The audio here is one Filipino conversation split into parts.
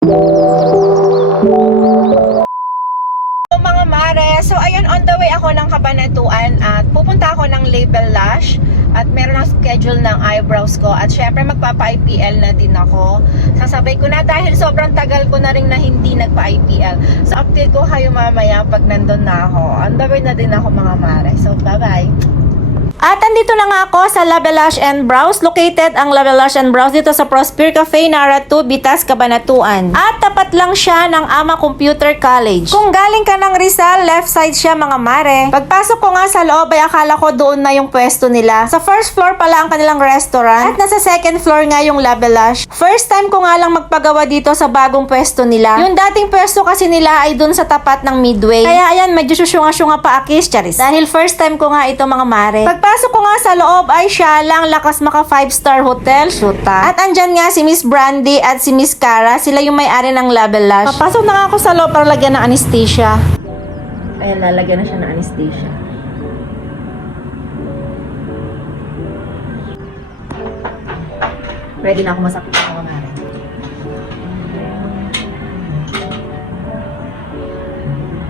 Mga mare, so ayun, on the way ako ng Cabanatuan at pupunta ako ng Label Lash at meron ang schedule ng eyebrows ko at syempre magpapa-IPL na din ako. Sasabay ko na dahil sobrang tagal ko na rin na hindi nagpa-IPL. So update ko kayo mamaya pag nandun na ako. On the way na din ako mga mare. So bye bye. At andito na nga ako sa Label Lash and Brows. Located ang Label Lash and Brows dito sa Prosper Cafe, Nara 2, Bitas, Cabanatuan. At tapat lang siya ng Ama Computer College. Kung galing ka ng Rizal, left side siya mga mare. Pagpasok ko nga sa loob ay akala ko doon na yung pwesto nila. Sa first floor pala ang kanilang restaurant. At nasa second floor nga yung Label Lash. First time ko nga lang magpagawa dito sa bagong pwesto nila. Yung dating pwesto kasi nila ay doon sa tapat ng Midway. Kaya ayan, medyo susyunga-syunga pa akis, charis. Dahil first time ko nga ito mga mare. Pagpasok ko nga sa loob ay siya lang lakas maka 5-star hotel, shoota. At andyan nga si Miss Brandy at si Miss Cara. Sila yung may-ari ng Label Lash. Papasok na nga ako sa loob para lagyan ng anesthesia. Ayan, lalagyan na siya ng anesthesia. Ready na ako masakit sa mga mare.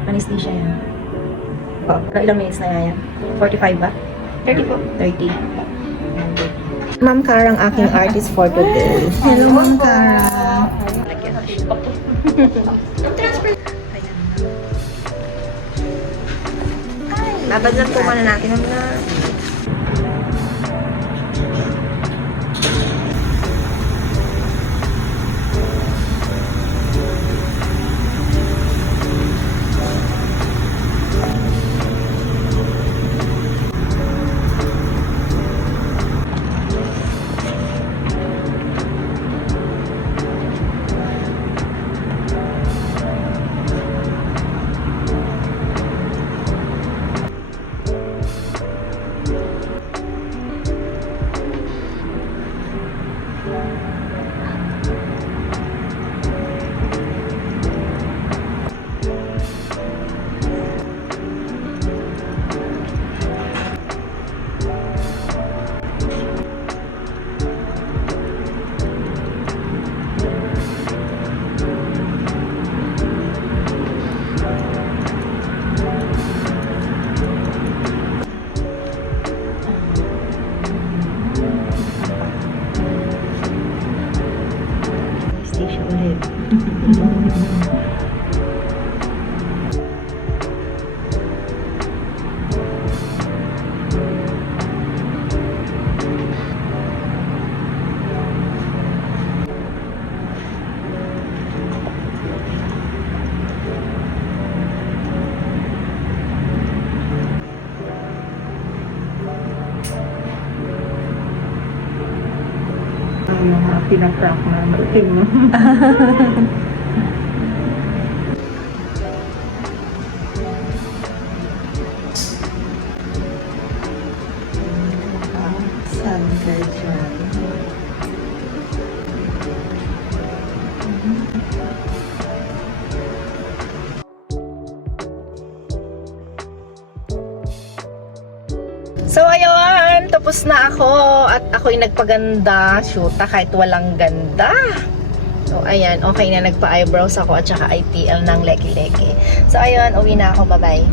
Anesthesia yan. Ilang minutes na yan? 45 ba? 30 po. 30. Ma'am Cara ang aking artist for today. Hello, Ma'am Cara. Babagyan po muna natin na. Station ulit. Yung mga pinaprank na team mo. Sunset dyan. So ayun, tapos na ako at ako'y nagpaganda. Shoota kahit walang ganda. So ayan, okay na, nagpa-eyebrows ako at saka IPL ng leki-leki. So ayun, uwi na ako, bye-bye.